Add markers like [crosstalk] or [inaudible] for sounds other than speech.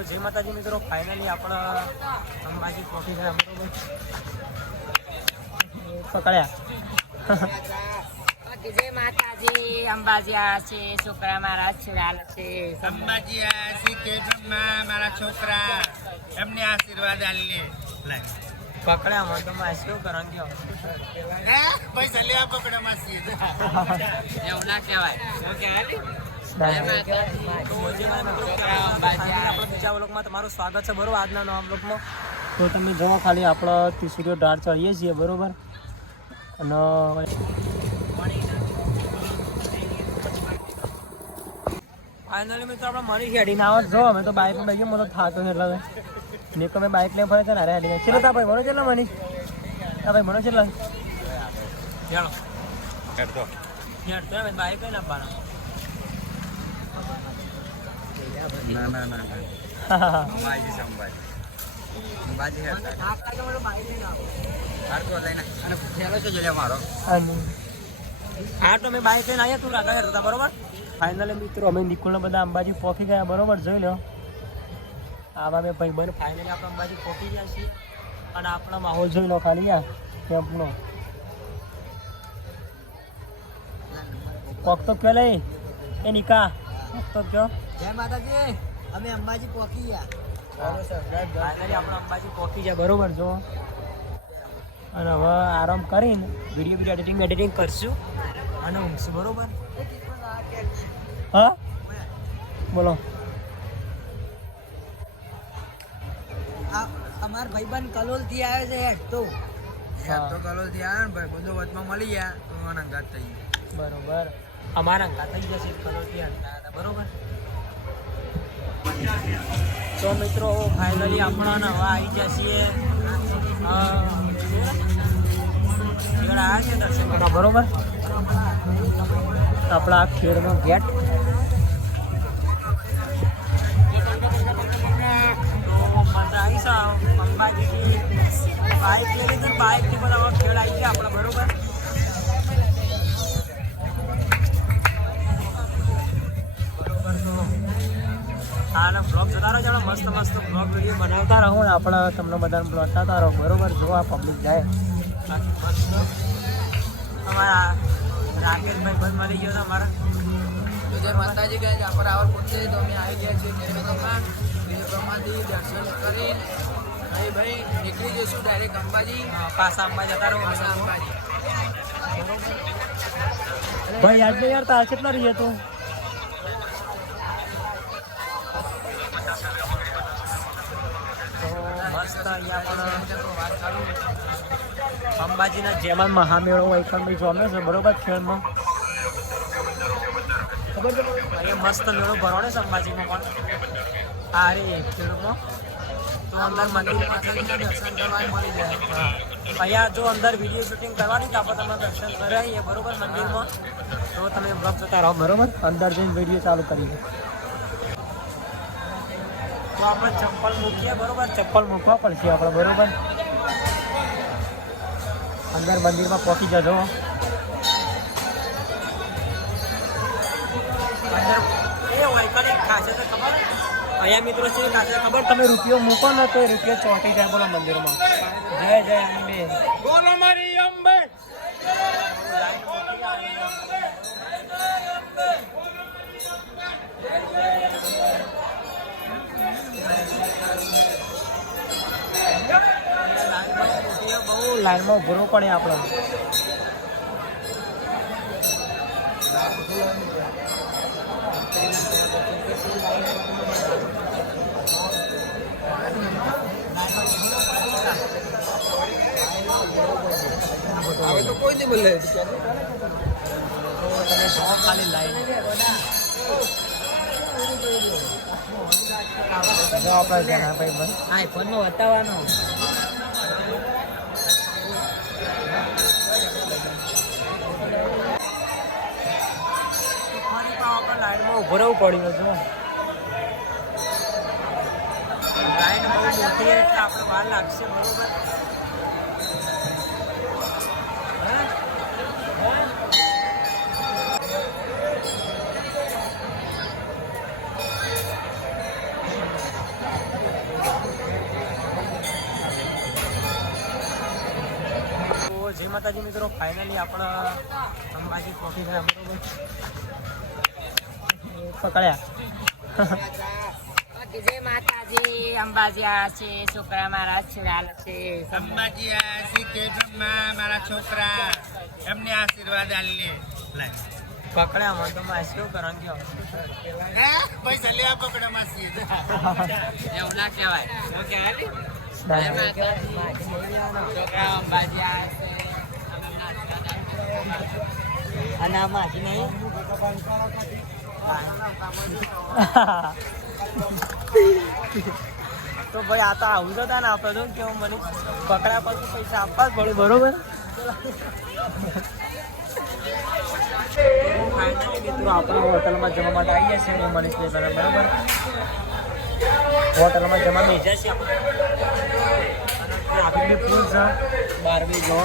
જય માતાજી મિત્રો ફાઇનલી આપણા અંબાજી પહોંચી ગયા બરોબર પકડ્યા. જય માતાજી અંબાજી આ છે છોકરા મારા છેડાલ છે. અંબાજી આ શીખે બ્રહ્મા મારા છોકરા એમને આશીર્વાદ આલે પકડ્યા મને તો ગયો પકડે માસી [laughs] એવું ના કહેવાય. બીજા બ્લોગમાં તમારું સ્વાગત છે બરોબર આજના નવા બ્લોગમાં તો તમે જુઓ ખાલી આપણે ત્રીસુરીઓ ઢાળ ચડીએ છીએ બરોબર? અને ફાઇનલી મિત્રો આપણે મળી હેડીને આવત જો અમે તો બાઇક લઈએ મને થાતો છે એટલે ને તમે બાઇક લઈને ફરે છે ને અરે હેડીને ચલો તા ભાઈ ચલો મની. તા ભાઈ ભણો ચલો. ચાલો હેડ. તો અમે બાઇક લઈને આપવાના ના ના ના. અંબાજી અંબાજી તો મેં બાઇક લઈને આવ્યા તું રાગા કરતા બરોબર? ફાઇનલી મિત્રો અમે નિકુલને બધા અંબાજી પહોંચી ગયા બરોબર? જોઈ લો. આવા મેં ભાઈ બને ફાઇનલી આપણે અંબાજી પહોંચી ગયા છીએ. અને આપણો માહોલ જોઈ લો ખાલી આ કેમ્પનો કોક તો કે લઈ એ નિકા કોક તો કયો જય માતાજી. અમે અંબાજી પહોંચી ગયા. અંબાજી પહોંચી ગયા બરોબર જો અને હવે આરામ કરીને વીડિયો વીડિયો એડિટિંગ એડિટિંગ કરશું. અને ઊંઘશું બરોબર? હા? બોલો. અમાર ભાઈબંધ કલોલથી આવે છે હેડ તો. હેડ તો થી થયા ને ભાઈ બધો વચમાં મળી ગયા તો મને અંગાત થઈ ગયું. બરોબર. અમારા અંગાત થઈ જશે કલોલથી બરોબર? તો મિત્રો ફાઇનલી આપણા નવા આવી ગયા છીએ. બરોબર. આપણા ખેડનો ગેટ. આવી બાઇક લઈ લીધી બધા ખેડ આવી ગયા આપણા બરોબર. હાલ બ્લોગ જતા રહો ચાલો મસ્ત મસ્ત બ્લોગ વીડિયો બનાવતા રહો ને આપણે તમને બધાને બતાવતા રહો. બરોબર? જો આ પબ્લિક જાય. અમારા રાકેશભાઈ બસ મળી ગયો અમારા. જય માતાજી ગયા આપણે આવર પૂછે તો અમે આવી ગયા છીએ નિર્વેદમાં બીજો બ્રહ્માજી દર્શન કરી. અહીં ભાઈ નીકળી જઈશું ડાયરેક્ટ અંબાજી. પાસા અંબા જતા રહો. પાસા અંબાજી. ભાઈ નહીં યાર તાર કેટલા રહીએ તું મસ્ત અહીંયા પણ અંબાજીના જેમાં મહામેળો વૈકલ્પી જોમે છે, બરોબર ખેડમાં ખબર છે? અહીંયા મસ્ત મેળો ભરવાનો છે અંબાજીમાં પણ. આ રે ખેડમાં તો અંદર મંદિર પાછળ દર્શન કરવા મળી જાય. અહીંયા જો અંદર વીડિયો શૂટિંગ કરવાની તો આપણે તમે દર્શન કરાવીએ, બરોબર, મંદિરમાં. તો તમે બ્લોગ જોતા રહો, બરોબર? અંદર જઈને વીડિયો ચાલુ કરીએ. તો આપણે ચપ્પલ મૂકીએ, બરોબર? ચપ્પલ મૂકવા પડશે આપણે, બરોબર? અંદર મંદિરમાં પહોંચી જજો. એ અહીંયા મિત્રો છે, ખબર? તમે રૂપિયો મૂકો ને તો એ રૂપિયો ચોંટી જાય બોલો મંદિરમાં. જય જય અંબે બોલો મારી અંબે. લાઈનમાં ઉભું રહેવું પડે આપણે. હવે તો કોઈ નહીં બોલે. તમે જો ખાલી લાઈન જો આપણે જણા ભાઈ બસ આઈફોનમાં બતાવવાનો. લાઈનમાં ઊભો રહેવું પડ્યું હતું લાઈન બહુ મોટી એટલે આપણે વાર લાગશે, બરોબર? જય માતાજી મિત્રો ફાઇનલી આપણા અંબાજી પહોંચી ગયા બરોબર? પકડ્યા. જય માતાજી અંબાજી આ છે છોકરા મારા છેડાલ છે. અંબાજી છે કે બ્રહ્મા મારા છોકરા. એમને આશીર્વાદ આલીએ લે. પકડ્યા મને તો માસ શું કરવાનું કયો? પૈસા લે આ પકડો માસી. એવું ના કહેવાય. છોકરા અંબાજી છે. નહીં? તો ભાઈ આ તો આવું તો હતા ને આપણે તો કેવું મને પકડા પર પૈસા આપવા જ પડે, બરોબર? આપણે હોટલમાં જમવા માટે આવી જશે હું મનીષભાઈ પહેલાં બરાબર? હોટલમાં જમવા બેસા છે આપણે. ફૂલ છે. બારમી જો